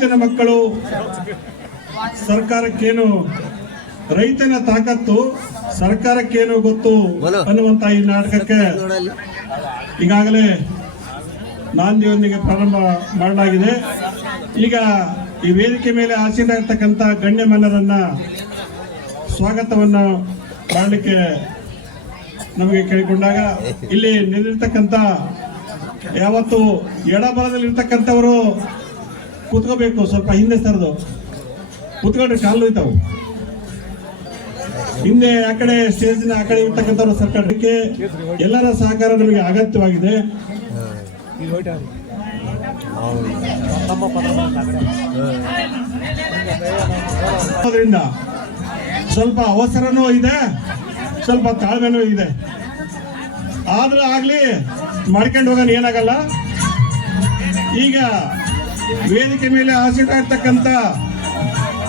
ರೈತನ ಮಕ್ಕಳು ಸರ್ಕಾರಕ್ಕೇನು, ರೈತನ ತಾಕತ್ತು ಸರ್ಕಾರಕ್ಕೇನು ಗೊತ್ತು ಅನ್ನುವಂತ ಈ ನಾಟಕಕ್ಕೆ ಈಗಾಗಲೇ ನಾಂದಿಯೊಂದಿಗೆ ಪ್ರಾರಂಭ ಮಾಡಲಾಗಿದೆ. ಈಗ ಈ ವೇದಿಕೆ ಮೇಲೆ ಆಸೀನರಾಗಿರ್ತಕ್ಕಂಥ ಗಣ್ಯಮಾನ್ಯರನ್ನ ಸ್ವಾಗತವನ್ನು ಮಾಡಲಿಕ್ಕೆ ನಮಗೆ ಕೇಳಿಕೊಂಡಾಗ ಇಲ್ಲಿ ನಿಂತಿರ್ತಕ್ಕಂಥ ಯಾವತ್ತು ಎಡಬಲದಲ್ಲಿರ್ತಕ್ಕಂಥವರು ಕೂತ್ಕೋಬೇಕು, ಸ್ವಲ್ಪ ಹಿಂದೆ ಸರಿದು ಕೂತ್ಕೊಂಡ್ರೆ ಕಾಲು ಹೋಯ್ತಾವು. ಹಿಂದೆ ಆ ಕಡೆ ಸ್ಟೇಜ್ನ ಆ ಕಡೆ ಇರ್ತಕ್ಕಂಥವ್ರು ಸರ್ಕಾರಕ್ಕೆ ಎಲ್ಲರ ಸಹಕಾರ ನಮಗೆ ಅಗತ್ಯವಾಗಿದೆ. ಅದರಿಂದ ಸ್ವಲ್ಪ ಅವಸರನೂ ಇದೆ, ಸ್ವಲ್ಪ ತಾಳ್ಮೆನೂ ಇದೆ. ಆದ್ರೂ ಆಗ್ಲಿ ಮಾಡ್ಕೊಂಡು ಹೋಗೋಣ, ಏನಾಗಲ್ಲ. ಈಗ ವೇದಿಕೆ ಮೇಲೆ ಆಸೀನರಾಗಿರ್ತಕ್ಕಂಥ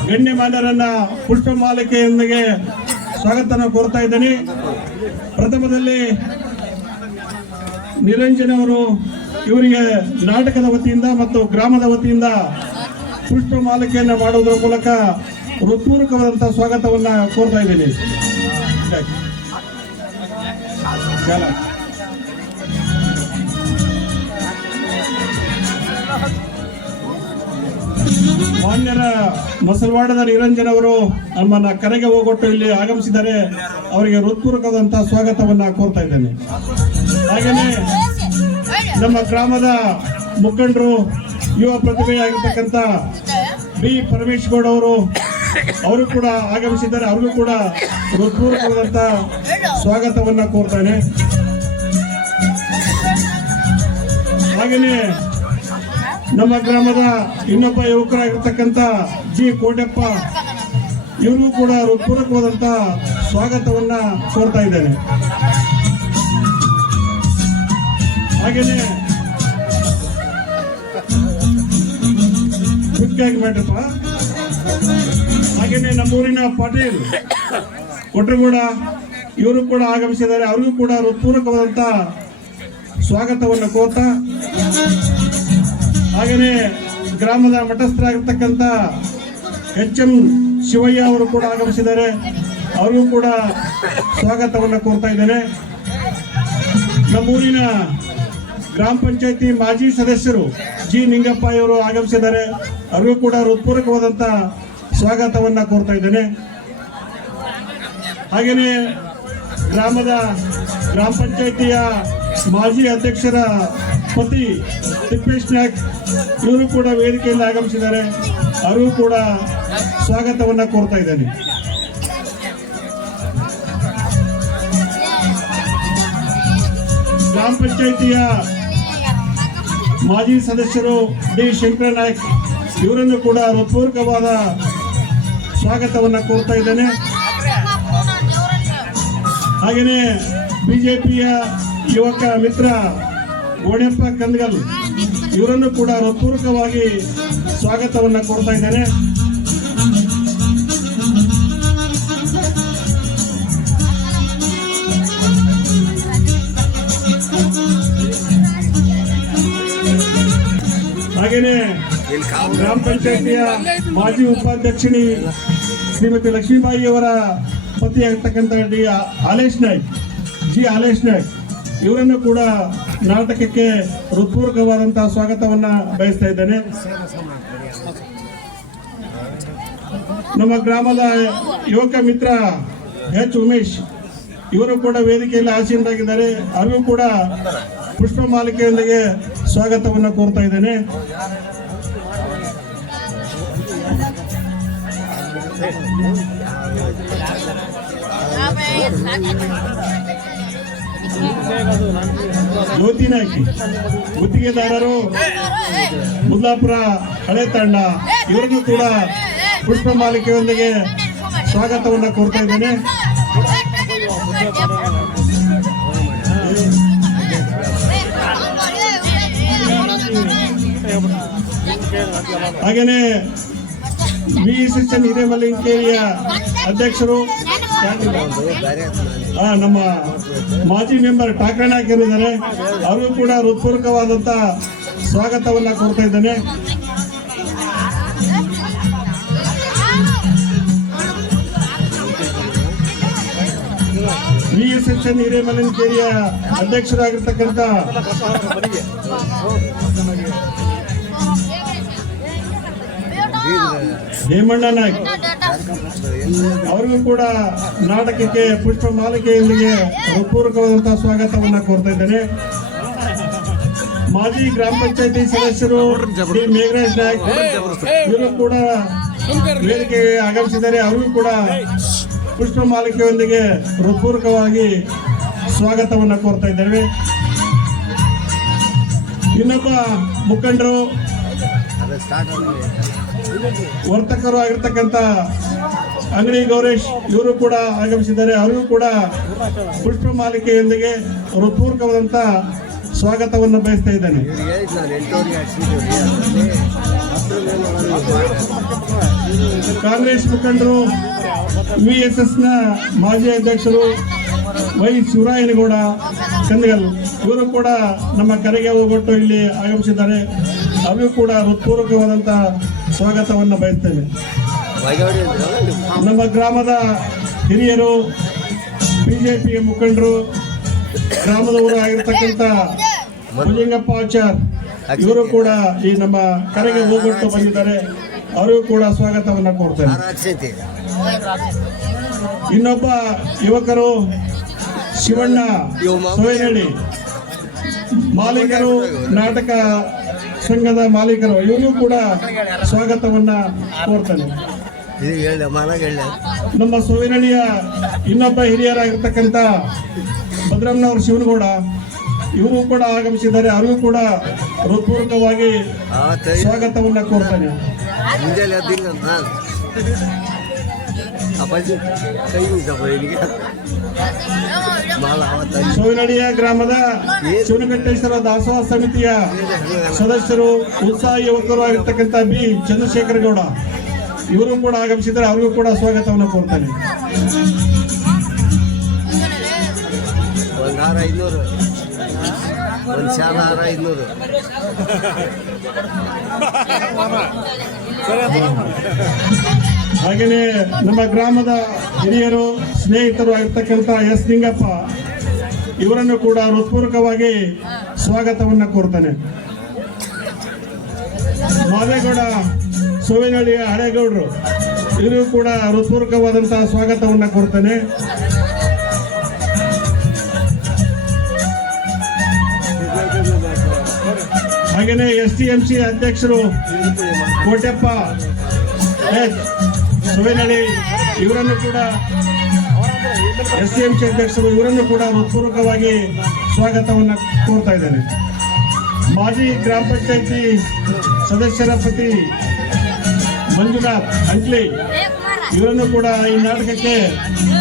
ಗಣ್ಯಮಾನ್ಯರನ್ನ ಪುಷ್ಪಮಾಲಿಕೆಯೊಂದಿಗೆ ಸ್ವಾಗತನ ಕೋರ್ತಾ ಇದ್ದೇನೆ. ಪ್ರಥಮದಲ್ಲಿ ನಿರಂಜನ್ ಅವರು ಇವರಿಗೆ ನಾಟಕದ ವತಿಯಿಂದ ಮತ್ತು ಗ್ರಾಮದ ವತಿಯಿಂದ ಪುಷ್ಪಮಾಲಿಕೆಯನ್ನು ಮಾಡುವುದರ ಮೂಲಕ ಹೃತ್ಪೂರ್ವಕವಾದಂತಹ ಸ್ವಾಗತವನ್ನ ಕೋರ್ತಾ ಇದ್ದೀನಿ. ಮಾನ್ಯರ ಮಸಲವಾಡದ ನಿರಂಜನ್ ಅವರು ನಮ್ಮನ್ನ ಕರೆಗೆ ಹೋಗೊಟ್ಟು ಇಲ್ಲಿ ಆಗಮಿಸಿದ್ದಾರೆ. ಅವರಿಗೆ ಹೃತ್ಪೂರ್ವಕವಾದಂತಹ ಸ್ವಾಗತವನ್ನ ಕೋರ್ತಾ ಇದ್ದೇನೆ. ಹಾಗೆಯೇ ನಮ್ಮ ಗ್ರಾಮದ ಮುಖಂಡರು, ಯುವ ಪ್ರತಿಭೆಯಾಗಿರ್ತಕ್ಕಂಥ ಬಿ ಪರಮೇಶ್ ಗೌಡ ಅವರು ಕೂಡ ಆಗಮಿಸಿದ್ದಾರೆ. ಅವ್ರಿಗೂ ಕೂಡ ಹೃತ್ಪೂರ್ವಕವಾದಂತಹ ಸ್ವಾಗತವನ್ನ ಕೋರ್ತಾನೆ. ಹಾಗೆಯೇ ನಮ್ಮ ಗ್ರಾಮದ ಇನ್ನೊಬ್ಬ ಯುವಕರಾಗಿರ್ತಕ್ಕಂಥ ಜಿ ಕೋಟೆಪ್ಪ, ಇವ್ರಿಗೂ ಕೂಡ ಹೃತ್ಪೂರ್ವಕವಾದಂತ ಸ್ವಾಗತವನ್ನ ಕೋರ್ತಾ ಇದ್ದೇನೆ. ಹಾಗೇನೆ ಕ್ವಿಕ್ಕಾಗಿ ಮಾಡ್ರಪ್ಪ. ಹಾಗೇನೆ ನಮ್ಮೂರಿನ ಪಾಟೀಲ್ ಕೊಟ್ರಗೂಡ, ಇವರು ಕೂಡ ಆಗಮಿಸಿದ್ದಾರೆ. ಅವ್ರಿಗೂ ಕೂಡ ಹೃತ್ಪೂರ್ವಕವಾದಂತ ಸ್ವಾಗತವನ್ನು ಕೋರ್ತಾ, ಹಾಗೆಯೇ ಗ್ರಾಮದ ಮಠಸ್ಥರಾಗಿರ್ತಕ್ಕಂಥ ಎಚ್.ಎಂ. ಶಿವಯ್ಯ ಅವರು ಕೂಡ ಆಗಮಿಸಿದ್ದಾರೆ. ಅವರಿಗೂ ಕೂಡ ಸ್ವಾಗತವನ್ನು ಕೋರ್ತಾ ಇದ್ದೇನೆ. ನಮ್ಮೂರಿನ ಗ್ರಾಮ ಪಂಚಾಯತಿ ಮಾಜಿ ಸದಸ್ಯರು ಜಿ ನಿಂಗಪ್ಪ ಅವರು ಆಗಮಿಸಿದ್ದಾರೆ. ಅವರಿಗೂ ಕೂಡ ಹೃತ್ಪೂರ್ವಕವಾದಂತ ಸ್ವಾಗತವನ್ನ ಕೋರ್ತಾ ಇದ್ದೇನೆ. ಹಾಗೆಯೇ ಗ್ರಾಮದ ಗ್ರಾಮ ಪಂಚಾಯತಿಯ ಮಾಜಿ ಅಧ್ಯಕ್ಷರ ಪತಿ ತಿಪ್ಪೇಶ್ ನಾಯ್ಕ್, ಇವರು ಕೂಡ ವೇದಿಕೆಯಲ್ಲಿ ಆಗಮಿಸಿದ್ದಾರೆ. ಅವರಿಗೂ ಕೂಡ ಸ್ವಾಗತವನ್ನ ಕೋರ್ತಾ ಇದ್ದೇನೆ. ಗ್ರಾಮ ಪಂಚಾಯಿತಿಯ ಮಾಜಿ ಸದಸ್ಯರು ಡಿ ಶಂಕರ ನಾಯ್ಕ್, ಇವರನ್ನು ಕೂಡ ಹೃತ್ಪೂರ್ವಕವಾದ ಸ್ವಾಗತವನ್ನ ಕೋರ್ತಾ ಇದ್ದೇನೆ. ಹಾಗೆಯೇ ಬಿಜೆಪಿಯ ಯುವಕ ಮಿತ್ರ ಗೋಡೆಪ್ಪ ಕಂದಗಲ್, ಇವರನ್ನು ಕೂಡ ಹೃತ್ಪೂರ್ವಕವಾಗಿ ಸ್ವಾಗತವನ್ನ ಕೋರ್ತಾ ಇದ್ದೇನೆ. ಹಾಗೇನೆ ಗ್ರಾಮ ಪಂಚಾಯತಿಯ ಮಾಜಿ ಉಪಾಧ್ಯಕ್ಷಿಣಿ ಶ್ರೀಮತಿ ಲಕ್ಷ್ಮೀಬಾಯಿ ಅವರ ಪತಿಯಾಗಿರ್ತಕ್ಕಂಥ ಜಿ ಆಲೇಶ್ ನಾಯ್ಕ್, ಇವರನ್ನು ಕೂಡ ನಾಟಕಕ್ಕೆ ಹೃತ್ಪೂರ್ವಕವಾದಂತಹ ಸ್ವಾಗತವನ್ನ ಬಯಸ್ತಾ ಇದ್ದೇನೆ. ನಮ್ಮ ಗ್ರಾಮದ ಯುವಕ ಮಿತ್ರ ಎಚ್ ಉಮೇಶ್, ಇವರು ಕೂಡ ವೇದಿಕೆಯಲ್ಲಿ ಆಸೀನರಾಗಿದ್ದಾರೆ. ಅವರಿಗೂ ಕೂಡ ಪುಷ್ಪಮಾಲಿಕೆಯೊಂದಿಗೆ ಸ್ವಾಗತವನ್ನ ಕೋರ್ತಾ ಇದ್ದೇನೆ. ಜ್ಯೋತಿ ನಾಯ್ಕ, ಗುತ್ತಿಗೆದಾರರು, ಮುಲ್ಲಾಪುರ ಹಳೆ ತಂಡ, ಇವರಿಗೂ ಕೂಡ ಪುಷ್ಪಮಾಲಿಕೆಯೊಂದಿಗೆ ಸ್ವಾಗತವನ್ನ ಕೋರ್ತಾ ಇದ್ದೇನೆ. ಹಾಗೇನೆ VSSN ಹಿರೇಮಲ್ಲಿಂಕೇರಿಯ ಅಧ್ಯಕ್ಷರು ನಮ್ಮ ಮಾಜಿ ಮೆಂಬರ್ ಠಾಕರಣ ಹಾಕಿದ್ದಾರೆ. ಅವರು ಕೂಡ ಹೃತ್ಪೂರ್ವಕವಾದಂತ ಸ್ವಾಗತವನ್ನ ಕೋರ್ತಾ ಇದ್ದೇನೆ. VSSN ಹಿರೇಮಲ್ಲನಕೇರಿಯ ಅಧ್ಯಕ್ಷರಾಗಿರ್ತಕ್ಕಂಥ ಹೇಮಣ್ಣ ನಾಯ್ಕ್ ಅವ್ರಿಗೂ ಕೂಡ ನಾಟಕಕ್ಕೆ ಪುಷ್ಪ ಮಾಲಿಕೆಯೊಂದಿಗೆ ಹೃತ್ಪೂರ್ವಕವಾದಂತಹ ಸ್ವಾಗತವನ್ನ ಕೋರ್ತಾ ಇದ್ದೇನೆ. ಮಾಜಿ ಗ್ರಾಮ ಪಂಚಾಯತಿ ಸದಸ್ಯರು ಡಿ ಮೇಘರಾಜ್ ನಾಯ್ಕ್ ಇವರು ಕೂಡ ವೇದಿಕೆಗೆ ಆಗಮಿಸಿದ್ದಾರೆ. ಅವರಿಗೂ ಕೂಡ ಪುಷ್ಪ ಮಾಲಿಕೆಯೊಂದಿಗೆ ಹೃತ್ಪೂರ್ವಕವಾಗಿ ಸ್ವಾಗತವನ್ನ ಕೋರ್ತಾ ಇದ್ದೇವೆ. ಇನ್ನೊಬ್ಬ ಮುಖಂಡರು ವರ್ತಕರು ಆಗಿರ್ತಕ್ಕಂಥ ಅಂಗಡಿ ಗೌರೇಶ್ ಇವರು ಕೂಡ ಆಗಮಿಸಿದ್ದಾರೆ. ಅವರಿಗೂ ಕೂಡ ಪುಷ್ಪ ಮಾಲಿಕೆಯೊಂದಿಗೆ ಹೃತ್ಪೂರ್ವಕವಾದಂತ ಸ್ವಾಗತವನ್ನು ಬಯಸ್ತಾ ಇದ್ದೇನೆ. ಕಾಂಗ್ರೆಸ್ ಮುಖಂಡರು VSS ನ ಮಾಜಿ ಅಧ್ಯಕ್ಷರು ವೈ ಶಿವರಾಯನಗೌಡ ಕಂದಗಲ್ ಇವರು ಕೂಡ ನಮ್ಮ ಕರೆಗೆ ಹೋಗೊಟ್ಟು ಇಲ್ಲಿ ಆಗಮಿಸಿದ್ದಾರೆ. ಅವರಿಗೂ ಕೂಡ ಹೃತ್ಪೂರ್ವಕವಾದಂತಹ ಸ್ವಾಗತವನ್ನು ಬಯಸ್ತೇನೆ. ನಮ್ಮ ಗ್ರಾಮದ ಹಿರಿಯರು ಬಿಜೆಪಿಯ ಮುಖಂಡರು ಗ್ರಾಮದವರು ಆಗಿರ್ತಕ್ಕಂಥ ಭುಜಂಗಪ್ಪ ಆಚಾರ್ ಇವರು ಕೂಡ ಈ ನಮ್ಮ ಕರೆಗೆ ಹೋಗೊಟ್ಟು ಬಂದಿದ್ದಾರೆ. ಅವರಿಗೂ ಕೂಡ ಸ್ವಾಗತವನ್ನು ಕೋರ್ತೇನೆ. ಇನ್ನೊಬ್ಬ ಯುವಕರು ಶಿವಣ್ಣ ಸೋಯನಹಳ್ಳಿ ಮಾಲೀಕರು, ನಾಟಕ ಸಂಘದ ಮಾಲೀಕರು, ಇವರು ಕೂಡ ಸ್ವಾಗತವನ್ನ ಕೋರ್ತೇನೆ. ನಮ್ಮ ಸೋಯನಹಳ್ಳಿಯ ಇನ್ನೊಬ್ಬ ಹಿರಿಯರಾಗಿರ್ತಕ್ಕಂಥ ಭದ್ರಮ್ಮನವರು ಶಿವನಗೌಡ ಇವರು ಕೂಡ ಆಗಮಿಸಿದ್ದಾರೆ. ಅವರಿಗೂ ಕೂಡ ಹೃತ್ಪೂರ್ವಕವಾಗಿ ಸ್ವಾಗತವನ್ನ ಕೋರ್ತೇನೆ. ಸೋಯನಹಳ್ಳಿಯ ಗ್ರಾಮದ ಶಿವನಘಟ್ಟೇಶ್ವರ ದಾಸೋಹ ಸಮಿತಿಯ ಸದಸ್ಯರು, ಉತ್ಸಾಹಿ ಯುವಕರು ಆಗಿರ್ತಕ್ಕಂಥ ಬಿ ಚಂದ್ರಶೇಖರ ಗೌಡ ಇವರು ಕೂಡ ಆಗಮಿಸಿದ್ದಾರೆ. ಅವರಿಗೂ ಕೂಡ ಸ್ವಾಗತವನ್ನು ಕೋರ್ತೇನೆ. ಹಾಗೆಯೇ ನಮ್ಮ ಗ್ರಾಮದ ಹಿರಿಯರು, ಸ್ನೇಹಿತರು ಆಗಿರ್ತಕ್ಕಂಥ ಎಸ್ ನಿಂಗಪ್ಪ ಇವರನ್ನು ಕೂಡ ಹೃತ್ಪೂರ್ವಕವಾಗಿ ಸ್ವಾಗತವನ್ನು ಕೋರ್ತೇನೆ. ಮಾದೇಗೌಡ ಸೋವಿನಹಳ್ಳಿಯ ಹಳೇಗೌಡರು ಇವರು ಕೂಡ ಹೃತ್ಪೂರ್ವಕವಾದಂತಹ ಸ್ವಾಗತವನ್ನು ಕೋರ್ತೇನೆ. ಹಾಗೆಯೇ STMC ಅಧ್ಯಕ್ಷರು ಕೋಟೆಪ್ಪ ಸೋವಿನಹಳ್ಳಿ ಇವರನ್ನು ಕೂಡ STMC ಅಧ್ಯಕ್ಷರು ಇವರನ್ನು ಕೂಡ ಹೃತ್ಪೂರ್ವಕವಾಗಿ ಸ್ವಾಗತವನ್ನು ಕೋರ್ತಾ ಇದ್ದೇನೆ. ಮಾಜಿ ಗ್ರಾಮ ಪಂಚಾಯತಿ ಸದಸ್ಯರ ಪತಿ ಮಂಜುನಾಥ್ ಅಂಕ್ಲಿ ಇವರನ್ನು ಕೂಡ ಈ ನಾಟಕಕ್ಕೆ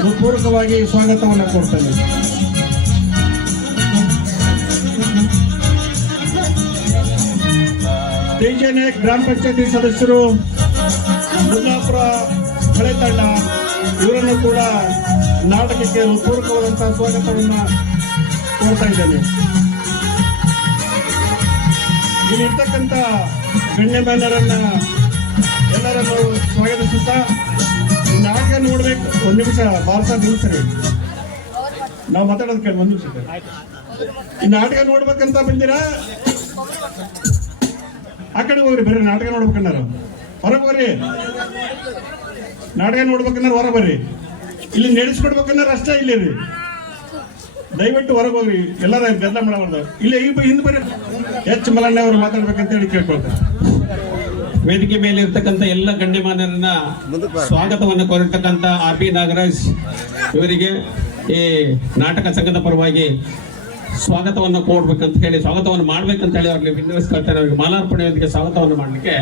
ಹೃತ್ಪೂರ್ವಕವಾಗಿ ಸ್ವಾಗತವನ್ನು ಕೋರ್ತೇನೆ. ತೇಜನೆ ಗ್ರಾಮ ಪಂಚಾಯತಿ ಸದಸ್ಯರು ಮುಲ್ಲಾಪುರ ಹಳೆ ತಂಡ ಇವರನ್ನು ಕೂಡ ನಾಟಕಕ್ಕೆ ಹೃತ್ಪೂರ್ವಕವಾದಂತಹ ಸ್ವಾಗತವನ್ನು ಕೋರ್ತಾ ಇದ್ದೇನೆ. ಇಲ್ಲಿರ್ತಕ್ಕಂಥ ಗಣ್ಯಮಾನ್ಯರನ್ನ ಎಲ್ಲರನ್ನು ಸ್ವಾಗತಿಸುತ್ತಾ ಈ ನಾಟಕ ನೋಡ್ಬೇಕು. ಒಂದು ನಿಮಿಷ ಭಾರತ ನಿಲ್ಲಿಸ್ರಿ, ನಾವು ಮಾತಾಡೋದು ಕೇಳಿ ಒಂದು ನಿಮಿಷ. ಈ ನಾಟಕ ನೋಡ್ಬೇಕಂತ ಬಂದಿರಾ? ಆ ಕಡೆ ಹೋಗ್ರಿ, ಬರ್ರಿ. ನಾಟಕ ನೋಡ್ಬೇಕನ್ನಾರು ಹೊರಗೆ ಬರ್ರಿ. ನಾಟಕ ನೋಡ್ಬೇಕನ್ನಾರು ಹೊರ ಬರ್ರಿ. ಇಲ್ಲಿ ನಡೆಸ್ಕೊಡ್ಬೇಕನ್ನಾರು ಅಷ್ಟೇ ಇಲ್ಲಿ ರೀ. ದಯವಿಟ್ಟು ಹೊರಗೆ ಹೋಗ್ರಿ. ಎಲ್ಲರ ಗದ್ದಲ ಮಾಡಬಾರ್ದು. ಇಲ್ಲಿ ಈಗ ಹಿಂದೆ ಬರ್ರಿ. ಮಲಣ್ಣ ಅವರು ಮಾತಾಡ್ಬೇಕಂತ ಹೇಳಿ ಕೇಳ್ಕೊಳ್ತಾರೆ. ವೇದಿಕೆ ಮೇಲೆ ಇರ್ತಕ್ಕಂಥ ಎಲ್ಲ ಗಣ್ಯಮಾನ್ಯರನ್ನ ಸ್ವಾಗತವನ್ನು ಕೋರಿರ್ತಕ್ಕಂಥ RP ನಾಗರಾಜ್ ಇವರಿಗೆ ಈ ನಾಟಕ ಸಂಘದ ಪರವಾಗಿ ಸ್ವಾಗತವನ್ನು ಕೋರ್ಬೇಕಂತ ಹೇಳಿ, ಸ್ವಾಗತವನ್ನು ಮಾಡ್ಬೇಕಂತ ಹೇಳಿ ಅವ್ರಿಗೆ ವಿನಂತಿಸ್ಕೊಳ್ತಾರೆ. ಅವರಿಗೆ ಮಾಲಾರ್ಪಣೆಯೊಂದಿಗೆ ಸ್ವಾಗತವನ್ನು ಮಾಡಲಿಕ್ಕೆ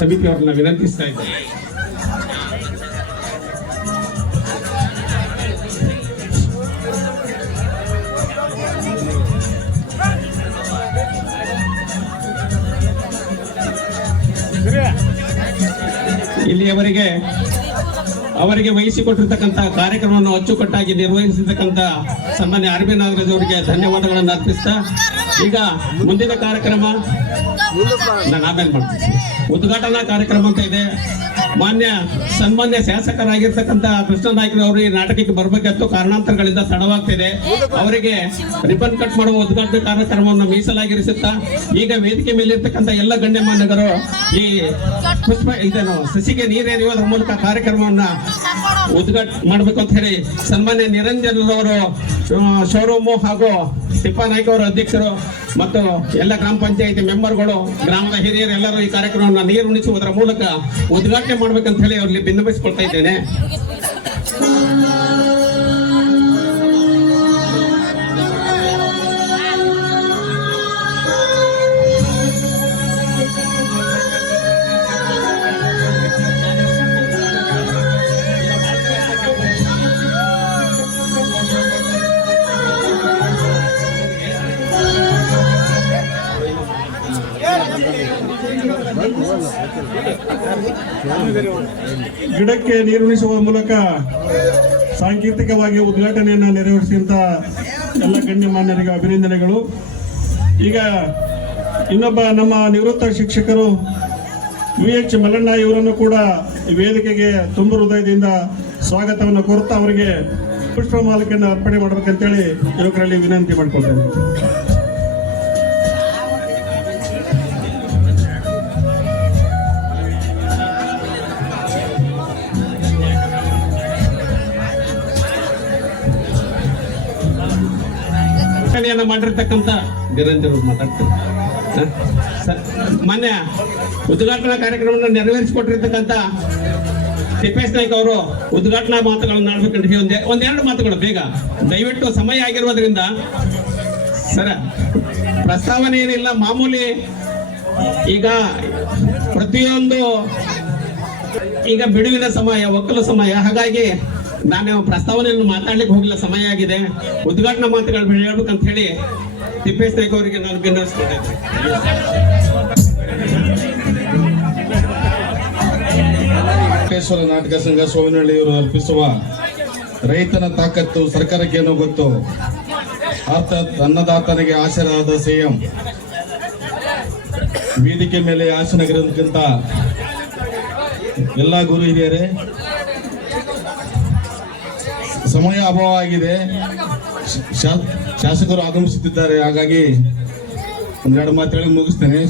ಸಮಿತಿಯವರನ್ನ ವಿನಂತಿಸ್ತಾ ಇದ್ದಾರೆ. ಇಲ್ಲಿ ಅವರಿಗೆ ವಹಿಸಿಕೊಟ್ಟಿರ್ತಕ್ಕಂಥ ಕಾರ್ಯಕ್ರಮವನ್ನು ಅಚ್ಚುಕಟ್ಟಾಗಿ ನಿರ್ವಹಿಸಿರ್ತಕ್ಕಂಥ ಸನ್ಮಾನ್ಯ RP ನಾಗರಾಜ್ ಅವರಿಗೆ ಧನ್ಯವಾದಗಳನ್ನು ಅರ್ಪಿಸ್ತಾ, ಈಗ ಮುಂದಿನ ಕಾರ್ಯಕ್ರಮ ನಾನು ಆಮೇಲೆ ಮಾಡ್ತೀನಿ. ಉದ್ಘಾಟನಾ ಕಾರ್ಯಕ್ರಮ ಅಂತ ಇದೆ. ಮಾನ್ಯ ಸನ್ಮಾನ್ಯ ಶಾಸಕರಾಗಿರ್ತಕ್ಕಂಥ ಕೃಷ್ಣ ನಾಯ್ಕರವರು ಈ ನಾಟಕಕ್ಕೆ ಬರಬೇಕಿತ್ತು, ಕಾರಣಾಂತರಗಳಿಂದ ತಡವಾಗ್ತಿದೆ. ಅವರಿಗೆ ರಿಬನ್ ಕಟ್ ಮಾಡುವ ಉದ್ಘಾಟನಾ ಕಾರ್ಯಕ್ರಮವನ್ನು ಮೀಸಲಾಗಿರಿಸುತ್ತಾ ಈಗ ವೇದಿಕೆ ಮೇಲಿರ್ತಕ್ಕಂಥ ಎಲ್ಲ ಗಣ್ಯಮಾನ್ಯರು ಈ ಪುಷ್ಪ ಇದನ್ನು ಸಸಿಗೆ ನೀರೆರೆಯುವುದರ ಮೂಲಕ ಕಾರ್ಯಕ್ರಮವನ್ನ ಉದ್ಘಾಟನೆ ಮಾಡಬೇಕು ಅಂತ ಹೇಳಿ ಸನ್ಮಾನ್ಯ ನಿರಂಜನ್ ಅವರು ಶೋರೂಮು ಹಾಗೂ ತಿಪ್ಪಾನಾಯ್ಕ ಅವರು ಅಧ್ಯಕ್ಷರು ಮತ್ತು ಎಲ್ಲ ಗ್ರಾಮ ಪಂಚಾಯಿತಿ ಮೆಂಬರ್ಗಳು, ಗ್ರಾಮದ ಹಿರಿಯರು ಎಲ್ಲರೂ ಈ ಕಾರ್ಯಕ್ರಮವನ್ನು ನೀರುಣಿಸುವುದರ ಮೂಲಕ ಉದ್ಘಾಟನೆ ಮಾಡ್ಬೇಕಂತ ಹೇಳಿ ಅವರಲ್ಲಿ ಭಿನ್ನವಿಸಿಕೊಳ್ತಾ ಇದ್ದೇನೆ. ಗಿಡಕ್ಕೆ ನೀರುಣಿಸುವ ಮೂಲಕ ಸಾಂಕೇತಿಕವಾಗಿ ಉದ್ಘಾಟನೆಯನ್ನು ನೆರವೇರಿಸಿದಂತ ಎಲ್ಲ ಗಣ್ಯಮಾನ್ಯರಿಗೆ ಅಭಿನಂದನೆಗಳು. ಈಗ ಇನ್ನೊಬ್ಬ ನಮ್ಮ ನಿವೃತ್ತ ಶಿಕ್ಷಕರು VH ಮಲ್ಲಣ್ಣ ಇವರನ್ನು ಕೂಡ ವೇದಿಕೆಗೆ ತುಂಬ ಹೃದಯದಿಂದ ಸ್ವಾಗತವನ್ನು ಕೋರುತ್ತಾ ಅವರಿಗೆ ಪುಷ್ಪಮಾಲಿಕೆಯನ್ನು ಅರ್ಪಣೆ ಮಾಡಬೇಕಂತೇಳಿ ಯುವಕರಲ್ಲಿ ವಿನಂತಿ ಮಾಡಿಕೊಳ್ತೇನೆ. ಮಾಡಿರ್ತಕ್ಕಂಥ ನಿರಂಜನ್ ಮಾತಾಡ್ತಾರೆ. ಮಾನ್ಯ ಉದ್ಘಾಟನಾ ಕಾರ್ಯಕ್ರಮವನ್ನು ನೆರವೇರಿಸಿಕೊಟ್ಟಿರ್ತಕ್ಕಂಥ ತಿಪ್ಪೇಶ್ ನಾಯ್ಕ ಅವರು ಉದ್ಘಾಟನಾ ಮಾತುಗಳನ್ನು ಆಡ್ಬೇಕಂತ ಒಂದೆರಡು ಮಾತುಗಳು ಬೇಗ ದಯವಿಟ್ಟು ಸಮಯ ಆಗಿರೋದ್ರಿಂದ ಸರ ಪ್ರಸ್ತಾವನೆ ಏನಿಲ್ಲ, ಮಾಮೂಲಿ ಈಗ ಪ್ರತಿಯೊಂದು ಈಗ ಬಿಡುವಿನ ಸಮಯ, ಒಕ್ಕಲು ಸಮಯ, ಹಾಗಾಗಿ ನಾನು ಪ್ರಸ್ತಾವನೆಯನ್ನು ಮಾತಾಡ್ಲಿಕ್ಕೆ ಹೋಗಿಲ್ಲ, ಸಮಯ ಆಗಿದೆ. ಉದ್ಘಾಟನಾ ಮಾತುಗಳು ಹೇಳ್ಬೇಕಂತ ಹೇಳಿ ತಿಪ್ಪೇಶ್ ನಾಯ್ಕ ಅವರಿಗೆ ನಾನು ಭಿನ್ನವಿಸ್ತಿದ್ದೇನೆ. ವೆಂಕಟೇಶ್ವರ ನಾಟಕ ಸಂಘ ಸೋವಿನಹಳ್ಳಿಯವರು ಅರ್ಪಿಸುವ ರೈತನ ತಾಕತ್ತು ಸರ್ಕಾರಕ್ಕೇನೋ ಗೊತ್ತು, ಅರ್ಥಾತ್ ಅನ್ನದಾತನಿಗೆ ಆಶೀರ್ವಾದ ಸಿಎಂ. ವೇದಿಕೆ ಮೇಲೆ ಆಸನಗಿರೋದಕ್ಕಿಂತ ಎಲ್ಲ ಗುರು ಹಿರಿಯರೇ, ಸಮಯ ಅಭಾವ ಆಗಿದೆ, ಶಾಸಕರು ಆಗಮಿಸುತ್ತಿದ್ದಾರೆ, ಹಾಗಾಗಿ ಒಂದೆರಡು ಮಾತು ಹೇಳಿ ಮುಗಿಸ್ತೇನೆ.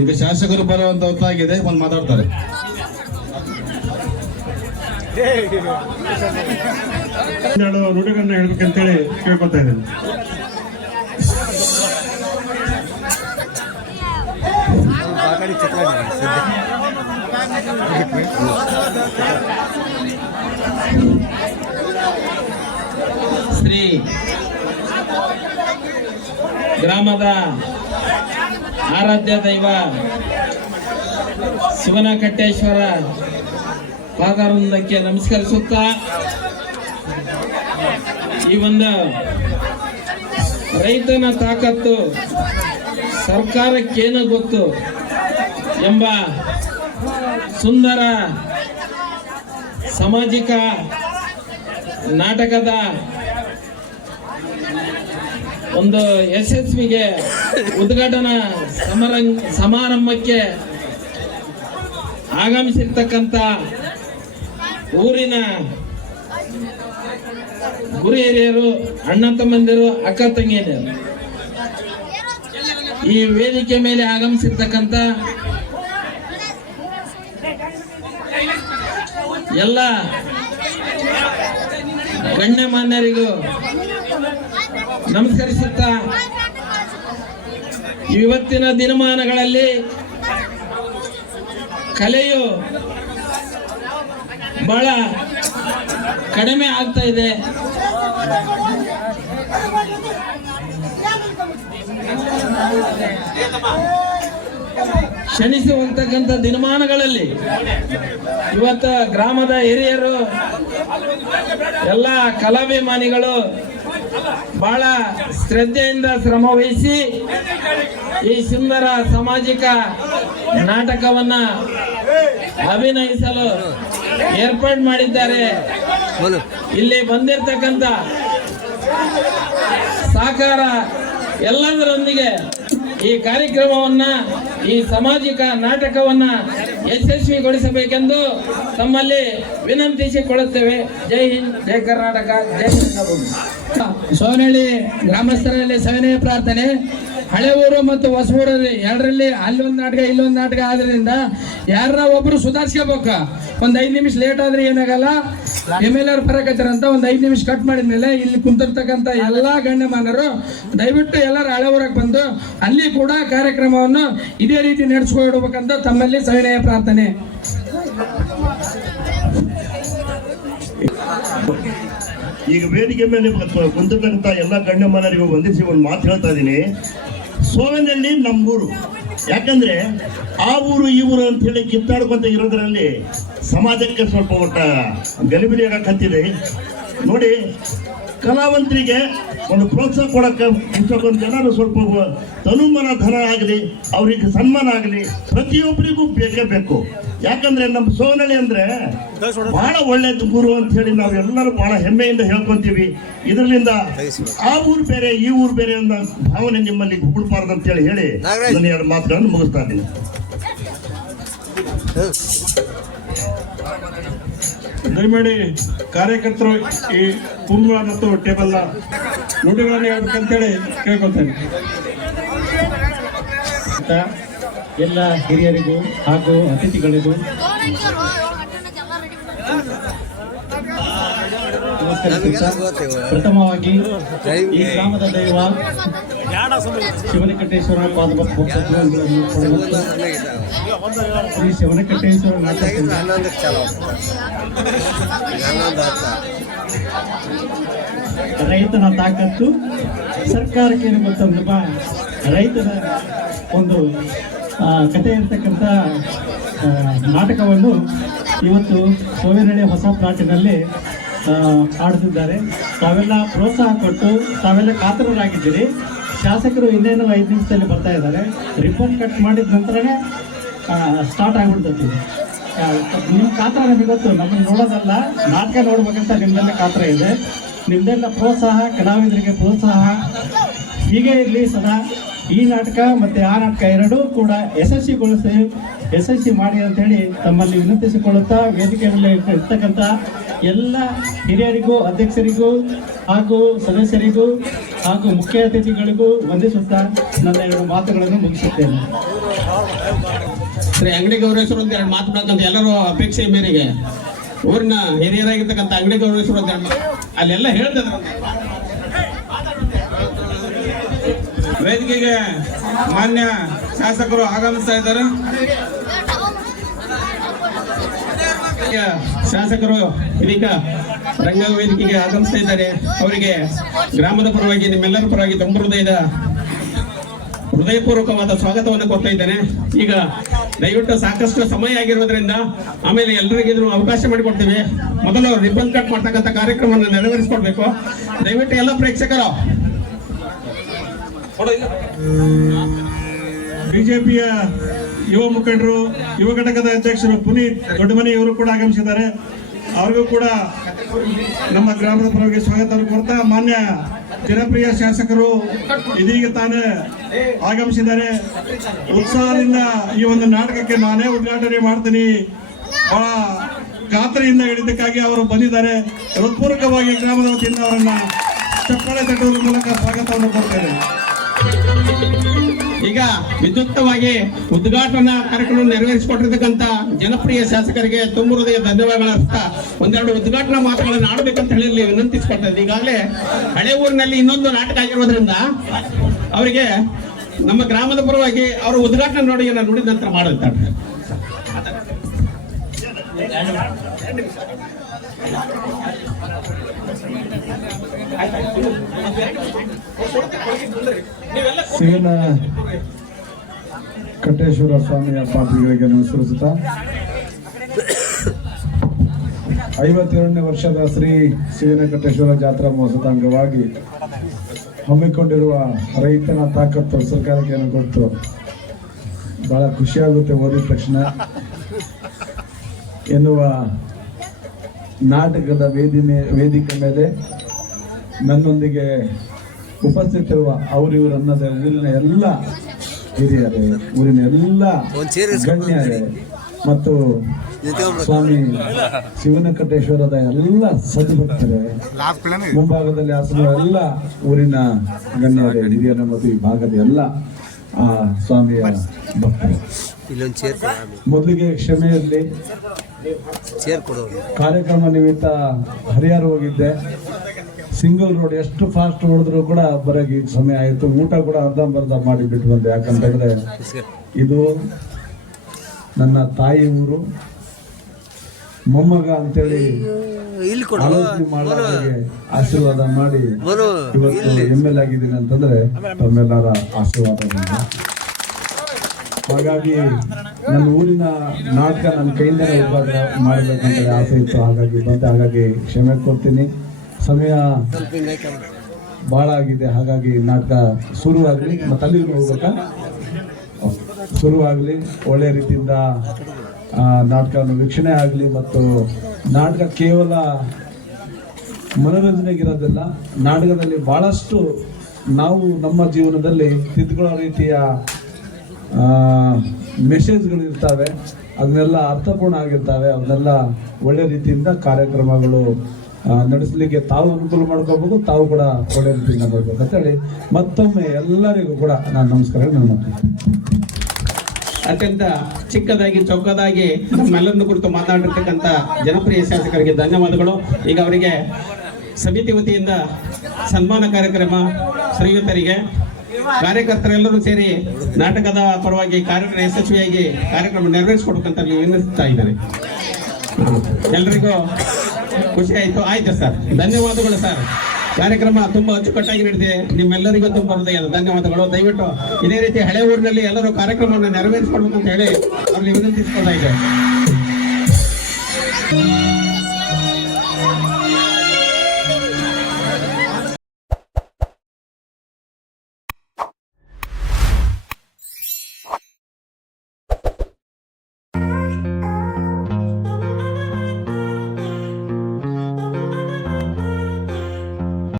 ಈಗ ಶಾಸಕರು ಬರುವಂತ ಹೊತ್ತಾಗಿದೆ, ಬಂದು ಮಾತಾಡ್ತಾರೆ. ನುಡಿಗಳನ್ನ ಹೇಳ್ಬೇಕಂತೇಳಿ ಕೇಳ್ಕೊತಾ ಇದ್ದೇನೆ. ಶ್ರೀ ಗ್ರಾಮದ ಆರಾಧ್ಯ ದೈವ ಶಿವನಕಟ್ಟೇಶ್ವರ ಪಾದಾರವಿಂದಕ್ಕೆ ನಮಸ್ಕರಿಸುತ್ತಾ ಈ ಒಂದು ರೈತನ ತಾಕತ್ತು ಸರ್ಕಾರಕ್ಕೇನು ಗೊತ್ತು ಎಂಬ ಸುಂದರ ಸಾಮಾಜಿಕ ನಾಟಕದ ಒಂದು ಯಶಸ್ವಿಗೆ ಉದ್ಘಾಟನಾ ಸಮಾರಂಭಕ್ಕೆ ಆಗಮಿಸಿರ್ತಕ್ಕಂಥ ಊರಿನ ಗುರು ಹಿರಿಯರು, ಅಣ್ಣ ತಮ್ಮಂದಿರು, ಅಕ್ಕ ತಂಗಿಯರು, ಈ ವೇದಿಕೆ ಮೇಲೆ ಆಗಮಿಸಿರ್ತಕ್ಕಂಥ ಎಲ್ಲ ಗಣ್ಯಮಾನ್ಯರಿಗೂ ನಮಸ್ಕರಿಸುತ್ತಾ, ಇವತ್ತಿನ ದಿನಮಾನಗಳಲ್ಲಿ ಕಲೆಯು ಬಹಳ ಕಡಿಮೆ ಆಗ್ತಾ ಇದೆ. ಕ್ಷಣಿಸಿ ಹೋಗ್ತಕ್ಕಂಥ ದಿನಮಾನಗಳಲ್ಲಿ ಇವತ್ತ ಗ್ರಾಮದ ಹಿರಿಯರು, ಎಲ್ಲ ಕಲಾಭಿಮಾನಿಗಳು ಬಹಳ ಶ್ರದ್ಧೆಯಿಂದ ಶ್ರಮ ವಹಿಸಿ ಈ ಸುಂದರ ಸಾಮಾಜಿಕ ನಾಟಕವನ್ನ ಅಭಿನಯಿಸಲು ಏರ್ಪಾಡು ಮಾಡಿದ್ದಾರೆ. ಇಲ್ಲಿ ಬಂದಿರತಕ್ಕಂಥ ಸಹಕಾರ ಎಲ್ಲದರೊಂದಿಗೆ ಈ ಕಾರ್ಯಕ್ರಮವನ್ನ ಈ ಸಾಮಾಜಿಕ ನಾಟಕವನ್ನ ಯಶಸ್ವಿಗೊಳಿಸಬೇಕೆಂದು ತಮ್ಮಲ್ಲಿ ವಿನಂತಿಸಿಕೊಳ್ಳುತ್ತೇವೆ. ಜೈ ಹಿಂದ್, ಜೈ ಕರ್ನಾಟಕ, ಜೈ ರಂಗಭೂಮಿ. ಸೋನಹಳ್ಳಿ ಗ್ರಾಮಸ್ಥರಲ್ಲಿ ಸವಿನಯ ಪ್ರಾರ್ಥನೆ. ಹಳೆ ಊರು ಮತ್ತು ಹೊಸ ಊರಲ್ಲಿ ಎರಡರಲ್ಲಿ ಅಲ್ಲೊಂದು ನಾಟಕ ಇಲ್ಲೊಂದು ನಾಟಕ ಆದ್ರಿಂದ ಯಾರನ್ನ ಒಬ್ರು ಸುಧಾರಿಸ್ಕೋಬೇಕು. ಒಂದ್ 5 ನಿಮಿಷ ಲೇಟ್ ಆದ್ರೆ ಏನಾಗಲ್ಲ. MLA ಬರಕತ್ತಾರಂತ ಒಂದ್ 5 ನಿಮಿಷ ಕಟ್ ಮಾಡಿದ್ಮೇಲೆ ಇಲ್ಲಿ ಕುಂತಿರ್ತಕ್ಕಂಥ ಎಲ್ಲಾ ಗಣ್ಯಮಾನರು ದಯವಿಟ್ಟು ಎಲ್ಲರೂ ಹಳೆ ಊರಾಗ ಬಂದು ಅಲ್ಲಿ ಕೂಡ ಕಾರ್ಯಕ್ರಮವನ್ನು ಇದೇ ರೀತಿ ನಡೆಸ್ಕೊಡ್ಬೇಕಂತ ತಮ್ಮಲ್ಲಿ ಸವಿನಯ ಪ್ರಾರ್ಥನೆ. ಈಗ ವೇದಿಕೆ ಮೇಲೆ ಕುಂತಿರ್ತಕ್ಕಂಥ ಎಲ್ಲ ಗಣ್ಯಮಾನರಿಗೂ ವಂದಿಸಿ ಒಂದು ಮಾತು ಹೇಳ್ತಾ ಇದ್ದೀನಿ. ಸೋವಿನಲ್ಲಿ ನಮ್ಮೂರು, ಯಾಕಂದ್ರೆ ಆ ಊರು ಈ ಊರು ಅಂತ ಹೇಳಿ ಕಿತ್ತಾಡ್ಕೊಂತ ಇರೋದ್ರಲ್ಲಿ ಸಮಾಜಕ್ಕೆ ಸ್ವಲ್ಪ ಒಟ್ಟ ಗಲಿಬಿಲಿ ಆಗಕತ್ತಿದೆ. ನೋಡಿ, ಕಲಾವಂತರಿಗೆ ಒಂದು ಪ್ರೋತ್ಸಾಹ ಕೊಡಕ್ಕೆ ಇಷ್ಟೊಂದು ಜನರು ಸ್ವಲ್ಪ ತನುಮನ ಧನ ಆಗಲಿ, ಅವ್ರಿಗೆ ಸನ್ಮಾನ ಆಗಲಿ, ಪ್ರತಿಯೊಬ್ಬರಿಗೂ ಬೇಕೇ ಬೇಕು. ಯಾಕಂದ್ರೆ ನಮ್ಮ ಸೋನಹಳ್ಳಿ ಅಂದ್ರೆ ಬಹಳ ಒಳ್ಳೆಯ ಊರು ಅಂತ ಹೇಳಿ ನಾವು ಎಲ್ಲರೂ ಬಹಳ ಹೆಮ್ಮೆಯಿಂದ ಹೇಳ್ಕೊಂತೀವಿ. ಇದರಿಂದ ಆ ಊರು ಬೇರೆ ಈ ಊರು ಬೇರೆ ಅನ್ನೋ ಭಾವನೆ ನಿಮ್ಮಲ್ಲಿ ಹುಡುಕ್ಬಾರ್ದು ಅಂತ ಹೇಳಿ ನನ್ನ 2 ಮಾತುಗಳನ್ನು ಮುಗಿಸ್ತಾ ಇದ್ದೀನಿ. ದಯಮಾಡಿ ಕಾರ್ಯಕರ್ತರು ಈ ಕುಂಭ ಮತ್ತು ಟೇಬಲ್ ನುಡಿಗಳನ್ನು ಹೇಳ್ಬೇಕಂತೇಳಿ ಕೇಳ್ಕೊತೇನೆ. ಎಲ್ಲ ಹಿರಿಯರಿಗೂ ಹಾಗೂ ಅತಿಥಿಗಳಿಗೂ ಪ್ರಥಮವಾಗಿ ಈ ಗ್ರಾಮದ ದೈವ ಶಿವನಕಟ್ಟೇಶ್ವರ ಶ್ರೀ ಶಿವನಕಟ್ಟೇಶ್ವರ ರೈತನ ತಾಕತ್ತು ಸರ್ಕಾರಕ್ಕೆ ಏನು ಗೊತ್ತಂದಪ್ಪ, ರೈತನ ಒಂದು ಕಥೆ ಇರ್ತಕ್ಕಂಥ ನಾಟಕವನ್ನು ಇವತ್ತು ಸೋವಿನಹಳ್ಳಿ ಹೊಸ ಪ್ಲಾಟಿನಲ್ಲಿ ಆಡುತ್ತಿದ್ದಾರೆ. ತಾವೆಲ್ಲ ಪ್ರೋತ್ಸಾಹ ಕೊಟ್ಟು ತಾವೆಲ್ಲ ಕಾತರರಾಗಿದ್ದೀರಿ. ಶಾಸಕರು ಇನ್ನೇನು 5 ನಿಮಿಷದಲ್ಲಿ ಬರ್ತಾ ಇದ್ದಾರೆ. ರಿಬ್ಬನ್ ಕಟ್ ಮಾಡಿದ ನಂತರನೇ ಸ್ಟಾರ್ಟ್ ಆಗಿಬಿಡ್ತೈತಿ. ನಿಮ್ಮ ಕಾತರ ನಮಗೆ ಗೊತ್ತು, ನಮ್ಮನ್ನು ನೋಡೋದಲ್ಲ, ನಾಟಕ ನೋಡ್ಬೇಕಂತ ನಿಮ್ಮೆಲ್ಲ ಕಾತರ ಇದೆ. ನಿಮ್ದೆಲ್ಲ ಪ್ರೋತ್ಸಾಹ, ಕಲಾವಿದರಿಗೆ ಪ್ರೋತ್ಸಾಹ ಹೀಗೆ ಇರಲಿ ಸದಾ. ಈ ನಾಟಕ ಮತ್ತು ಆ ನಾಟಕ ಎರಡೂ ಕೂಡ ಯಶಸ್ವಿ ಮಾಡಿ ಅಂತ ಹೇಳಿ ತಮ್ಮಲ್ಲಿ ವಿನಂತಿಸಿಕೊಳ್ಳುತ್ತಾ, ವೇದಿಕೆ ಮೇಲೆ ಇರ್ತಕ್ಕಂಥ ಎಲ್ಲ ಹಿರಿಯರಿಗೂ, ಅಧ್ಯಕ್ಷರಿಗೂ ಹಾಗೂ ಸದಸ್ಯರಿಗೂ ಹಾಗೂ ಮುಖ್ಯ ಅತಿಥಿಗಳಿಗೂ ವಂದಿಸುತ್ತಾ ನನ್ನ 2 ಮಾತುಗಳನ್ನು ಮುಗಿಸುತ್ತೇನೆ. ಶ್ರೀ ಅಂಗಡಿ ಗೌರೇಶ್ವರ ಅಂತ 2 ಮಾತುಗಳಂತ ಎಲ್ಲರೂ ಅಪೇಕ್ಷೆ ಮೇರೆಗೆ ಊರಿನ ಹಿರಿಯರಾಗಿರ್ತಕ್ಕಂಥ ಅಂಗಡಿ ಗೌರೇಶ್ವರ ಅಂತ ಅಲ್ಲೆಲ್ಲ ಹೇಳ್ತಿದ್ರು. ವೇದಿಕೆಗೆ ಮಾನ್ಯ ಶಾಸಕರು ಆಗಮಿಸ್ತಾ ಇದ್ದಾರೆ. ಶಾಸಕರು ಇದೀಗ ರಂಗ ವೇದಿಕೆಗೆ ಆಗಮಿಸ್ತಾ ಇದ್ದಾರೆ. ಅವರಿಗೆ ಗ್ರಾಮದ ಪರವಾಗಿ, ನಿಮ್ಮೆಲ್ಲರ ಪರವಾಗಿ ತುಂಬ ಹೃದಯಪೂರ್ವಕವಾದ ಸ್ವಾಗತವನ್ನು ಕೊಡ್ತಾ ಇದ್ದೇನೆ. ಈಗ ದಯವಿಟ್ಟು ಸಾಕಷ್ಟು ಸಮಯ ಆಗಿರುವುದರಿಂದ ಆಮೇಲೆ ಎಲ್ಲರಿಗೂ ಇದನ್ನು ಅವಕಾಶ ಮಾಡಿಕೊಡ್ತೀವಿ. ಮೊದಲು ರಿಬ್ಬನ್ ಕಟ್ ಮಾಡ್ತಕ್ಕಂಥ ಕಾರ್ಯಕ್ರಮವನ್ನು ನೆರವೇರಿಸಿಕೊಡ್ಬೇಕು. ದಯವಿಟ್ಟು ಎಲ್ಲ ಪ್ರೇಕ್ಷಕರು, ಬಿಜೆಪಿಯ ಯುವ ಮುಖಂಡರು, ಯುವ ಘಟಕದ ಅಧ್ಯಕ್ಷರು ಪುನೀತ್ ದೊಡ್ಡಮನಿ ಇವರು ಕೂಡ ಆಗಮಿಸಿದ್ದಾರೆ. ಅವ್ರಿಗೂ ಕೂಡ ನಮ್ಮ ಗ್ರಾಮದ ಪರವಾಗಿ ಸ್ವಾಗತವನ್ನು ಕೊಡ್ತಾ, ಮಾನ್ಯ ಜನಪ್ರಿಯ ಶಾಸಕರು ಇದೀಗ ತಾನೇ ಆಗಮಿಸಿದ್ದಾರೆ. ಉತ್ಸಾಹದಿಂದ ಈ ಒಂದು ನಾಟಕಕ್ಕೆ ನಾನೇ ಉದ್ಘಾಟನೆ ಮಾಡ್ತೀನಿ, ಬಹಳ ಖಾತರಿಯಿಂದ ಹೇಳಿದ್ದಕ್ಕಾಗಿ ಅವರು ಬಂದಿದ್ದಾರೆ. ಹೃತ್ಪೂರ್ವಕವಾಗಿ ಗ್ರಾಮದ ವತಿಯಿಂದ ಅವರನ್ನ ಚಪ್ಪಾಳೆ ತಟ್ಟುವುದರ ಮೂಲಕ ಸ್ವಾಗತವನ್ನು ಕೊಡ್ತೇನೆ. ಈಗ ವಿದ್ಯುಕ್ತವಾಗಿ ಉದ್ಘಾಟನಾ ಕಾರ್ಯಕ್ರಮ ನೆರವೇರಿಸಿಕೊಟ್ಟಿರ್ತಕ್ಕಂಥ ಜನಪ್ರಿಯ ಶಾಸಕರಿಗೆ ತುಂಬ ಹೃದಯ ಧನ್ಯವಾದಗಳ ಅರ್ಥ 1-2 ಉದ್ಘಾಟನಾ ಮಾತುಗಳನ್ನು ಆಡಬೇಕಂತ ಹೇಳಿ ವಿನಂತಿಸಿಕೊಳ್ತಾ ಇದ್ದೆ. ಈಗಾಗಲೇ ಹಳೆ ಊರಿನಲ್ಲಿ ಇನ್ನೊಂದು ನಾಟಕ ಆಗಿರೋದ್ರಿಂದ ಅವರಿಗೆ ನಮ್ಮ ಗ್ರಾಮದ ಪರವಾಗಿ ಅವರ ಉದ್ಘಾಟನಾ ನುಡಿದ ನಂತರ ಮಾಡುತ್ತಾರೆ. ಶಿವನ ಕಟ್ಟೇಶ್ವರ ಸ್ವಾಮಿಯ ಪಾತ್ರಿಗಳಿಗೆ ನಮಸ್ಕರಿಸುತ್ತಾ 52ನೇ ವರ್ಷದ ಶ್ರೀ ಶಿವನ ಕಟ್ಟೇಶ್ವರ ಜಾತ್ರಾ ಮಹೋತ್ಸವದ ಅಂಗವಾಗಿ ಹಮ್ಮಿಕೊಂಡಿರುವ ರೈತನ ತಾಕತ್ತು ಸರ್ಕಾರಕ್ಕೆ ಏನು ಕೊಟ್ಟು ಬಹಳ ಖುಷಿಯಾಗುತ್ತೆ ಓದಿದ ತಕ್ಷಣ ಎನ್ನುವ ನಾಟಕದ ವೇದಿಕೆ ಮೇಲೆ ನನ್ನೊಂದಿಗೆ ಉಪಸ್ಥಿತಿರುವ ಅವರಿವರು ಅನ್ನದ ಊರಿನ ಎಲ್ಲ ಹಿರಿಯರೇ, ಊರಿನ ಎಲ್ಲ ಗಣ್ಯರೇ ಮತ್ತು ಸ್ವಾಮಿ ಶಿವನಕಟ್ಟೇಶ್ವರದ ಎಲ್ಲ ಸದ್ಭಕ್ತರೇ, ಮುಂಭಾಗದಲ್ಲಿ ಆಸನ ಎಲ್ಲ ಊರಿನ ಗಣ್ಯರೇ, ಹಿರಿಯರೇ ಮತ್ತು ಈ ಭಾಗದ ಎಲ್ಲ ಸ್ವಾಮಿಯ ಭಕ್ತರು, ಮೊದಲಿಗೆ ಕ್ಷಮೆ ಇರಲಿ. ಕಾರ್ಯಕ್ರಮ ನಿಮಿತ್ತ ಹರಿಹರ ಹೋಗಿದ್ದೆ. ಸಿಂಗಲ್ ರೋಡ್ ಎಷ್ಟು ಫಾಸ್ಟ್ ಹೊಡೆದ್ರು ಕೂಡ ಬರೋಕೆ ಈಗ ಸಮಯ ಆಯಿತು. ಊಟ ಕೂಡ ಅರ್ಧಂಬರ್ಧ ಮಾಡಿ ಬಿಟ್ಟು ಬಂದೆ. ಯಾಕಂತಂದ್ರೆ ಇದು ನನ್ನ ತಾಯಿ ಊರು. ಮೊಮ್ಮಗ ಅಂತೇಳಿ ಆಲೋಚನೆ ಮಾಡೋರಿಗೆ ಆಶೀರ್ವಾದ ಮಾಡಿ ಇವತ್ತು ML ಆಗಿದ್ದೀನಿ ಅಂತಂದ್ರೆ ತಮ್ಮೆಲ್ಲರ ಆಶೀರ್ವಾದದಿಂದ. ಹಾಗಾಗಿ ನನ್ನ ಊರಿನ ನಾಟಕ ನನ್ನ ಕೈಯಿಂದಲೇ ವಿಭಾಗ ಮಾಡಬೇಕಂತ ಆಸೆ ಇತ್ತು. ಹಾಗಾಗಿ ಕ್ಷಮೆ ಕೊಡ್ತೀನಿ. ಸಮಯ ಭಾಳ ಆಗಿದೆ. ಹಾಗಾಗಿ ನಾಟಕ ಶುರುವಾಗಲಿ. ಮತ್ತು ಅಲ್ಲಿಗೂ ಹೋಗ್ಬೇಕಾ? ಶುರುವಾಗಲಿ. ಒಳ್ಳೆಯ ರೀತಿಯಿಂದ ನಾಟಕವನ್ನು ವೀಕ್ಷಣೆ ಆಗಲಿ. ಮತ್ತು ನಾಟಕ ಕೇವಲ ಮನೋರಂಜನೆಗಿರೋದಿಲ್ಲ. ನಾಟಕದಲ್ಲಿ ಭಾಳಷ್ಟು ನಾವು ನಮ್ಮ ಜೀವನದಲ್ಲಿ ತಿದ್ದುಕೊಳ್ಳೋ ರೀತಿಯ ಮೆಸೇಜ್ಗಳು ಇರ್ತವೆ. ಅದನ್ನೆಲ್ಲ ಅರ್ಥಪೂರ್ಣ ಆಗಿರ್ತವೆ. ಅವನ್ನೆಲ್ಲ ಒಳ್ಳೆ ರೀತಿಯಿಂದ ಕಾರ್ಯಕ್ರಮಗಳು ನಡೆಸಲಿಕ್ಕೆ ತಾವು ಅನುಕೂಲ ಮಾಡ್ಕೋಬೇಕು, ತಾವು ಕೂಡ ಒಳ್ಳೆ ರೀತಿಯಿಂದ ಮಾಡ್ಬೇಕು ಅಂತೇಳಿ ಮತ್ತೊಮ್ಮೆ ಎಲ್ಲರಿಗೂ ಕೂಡ ನಾನು ನಮಸ್ಕಾರ ಅತ್ಯಂತ ಚಿಕ್ಕದಾಗಿ ಚೌಕದಾಗಿ ನಮ್ಮೆಲ್ಲರನ್ನು ಕುರಿತು ಮಾತನಾಡಿರ್ತಕ್ಕಂಥ ಜನಪ್ರಿಯ ಶಾಸಕರಿಗೆ ಧನ್ಯವಾದಗಳು. ಈಗ ಅವರಿಗೆ ಸಮಿತಿ ವತಿಯಿಂದ ಸನ್ಮಾನ ಕಾರ್ಯಕ್ರಮ, ಶ್ರೀಯುತರಿಗೆ ಕಾರ್ಯಕರ್ತರೆಲ್ಲರೂ ಸೇರಿ ನಾಟಕದ ಪರವಾಗಿ ಕಾರ್ಯಕ್ರಮ ಯಶಸ್ವಿಯಾಗಿ ಕಾರ್ಯಕ್ರಮ ನೆರವೇರಿಸಿಕೊಡ್ಬೇಕಂತ ವಿನಂತಿಸ್ತಾ ಇದ್ದಾರೆ. ಎಲ್ರಿಗೂ ಖುಷಿ ಆಯ್ತು ಸರ್. ಧನ್ಯವಾದಗಳು ಸರ್. ಕಾರ್ಯಕ್ರಮ ತುಂಬಾ ಅಚ್ಚುಕಟ್ಟಾಗಿ ನಡೆದಿದೆ. ನಿಮ್ಮೆಲ್ಲರಿಗೂ ತುಂಬಾ ಹೃದಯದ ಧನ್ಯವಾದಗಳು. ದಯವಿಟ್ಟು ಇದೇ ರೀತಿ ಹಳೆ ಊರಿನಲ್ಲಿ ಎಲ್ಲರೂ ಕಾರ್ಯಕ್ರಮವನ್ನು ನೆರವೇರಿಸಿಕೊಡ್ಬೇಕಂತ ಹೇಳಿ ಅವ್ರಿಗೆ ವಿನಂತಿಸಿಕೊಳ್ತಾ ಇದ್ದಾರೆ.